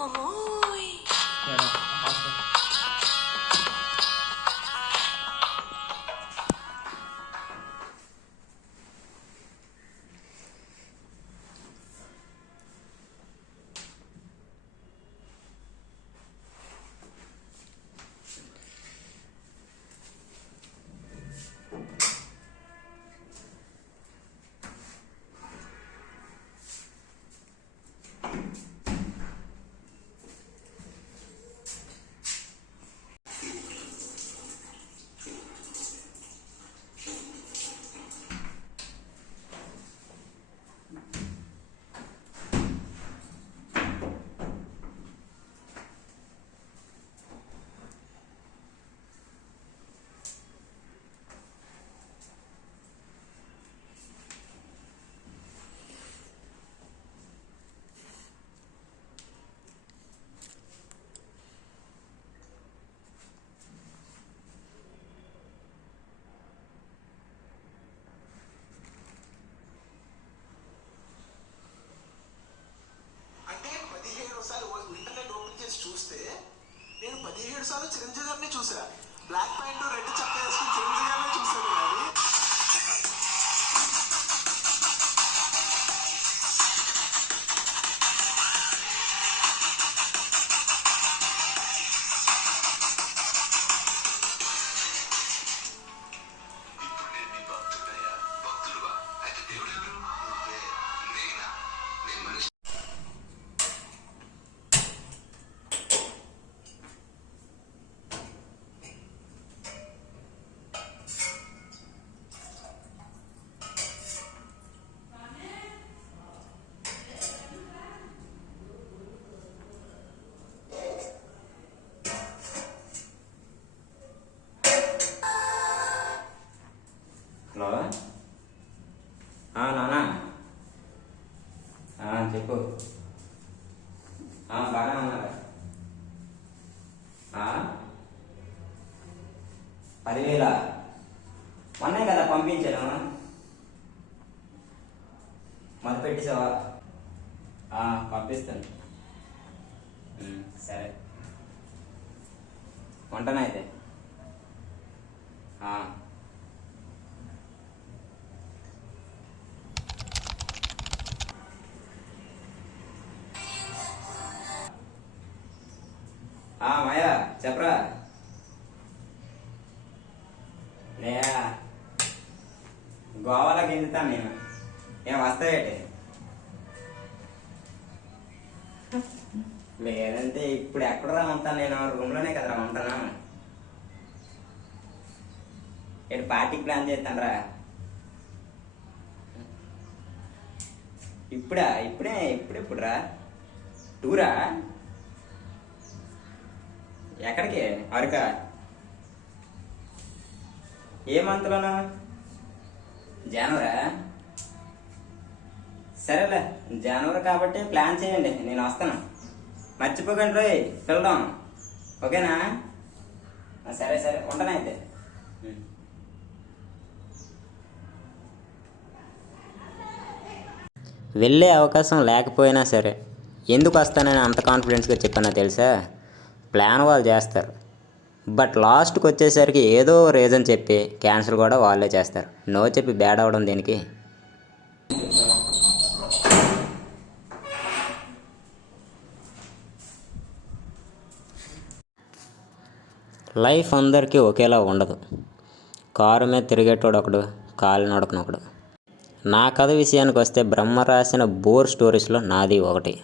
అమ్మమ్మోయ్. చూస్తే నేను 17 సార్లు చిరంజీవి గారిని చూసా. బ్లాక్ ప్యాంట్ రెడ్ చక్క వేసుకుని చిరంజీవి గారిని చూసాను. కానీ హలో నానా చెప్పు. బాగానే ఉన్నారా? 10,000 మొన్నే కదా పంపించాను. మొదలు పెట్టేసావా? పంపిస్తాను. సరే వంటనైతే మాయా చెప్పరా? గోవాలోకి వెళ్తాను నేను. ఏం వస్తాయేటి? లేదంటే ఇప్పుడు ఎక్కడరా ఉంటాను నేను? రూమ్లోనే కదరా ఉంటాను. ఏంటి పార్టీకి ప్లాన్ చేస్తాను రా? ఇప్పుడెప్పుడురా టూరా? ఎక్కడికి? అరక? ఏ మంత్లోను? జనవరా? సరేలే, జనవరి కాబట్టి ప్లాన్ చేయండి, నేను వస్తాను. మర్చిపోకండి రోయ్ పిల్లడం, ఓకేనా? సరే ఉండనైతే. వెళ్ళే అవకాశం లేకపోయినా సరే ఎందుకు వస్తానని అంత కాన్ఫిడెన్స్గా చెప్పానో తెలుసా? ప్లాన్ వాళ్ళు చేస్తారు, బట్ లాస్ట్కి వచ్చేసరికి ఏదో రీజన్ చెప్పి క్యాన్సిల్ కూడా వాళ్ళే చేస్తారు. నో చెప్పి బ్యాడ్ అవ్వడం దేనికి? లైఫ్ అందరికీ ఒకేలా ఉండదు. కారు మీద తిరిగేటోడు ఒకడు, కాలు నడకనొకడు. నా కథ విషయానికి వస్తే బ్రహ్మ రాసిన బోర్ స్టోరీస్లో నాది ఒకటి.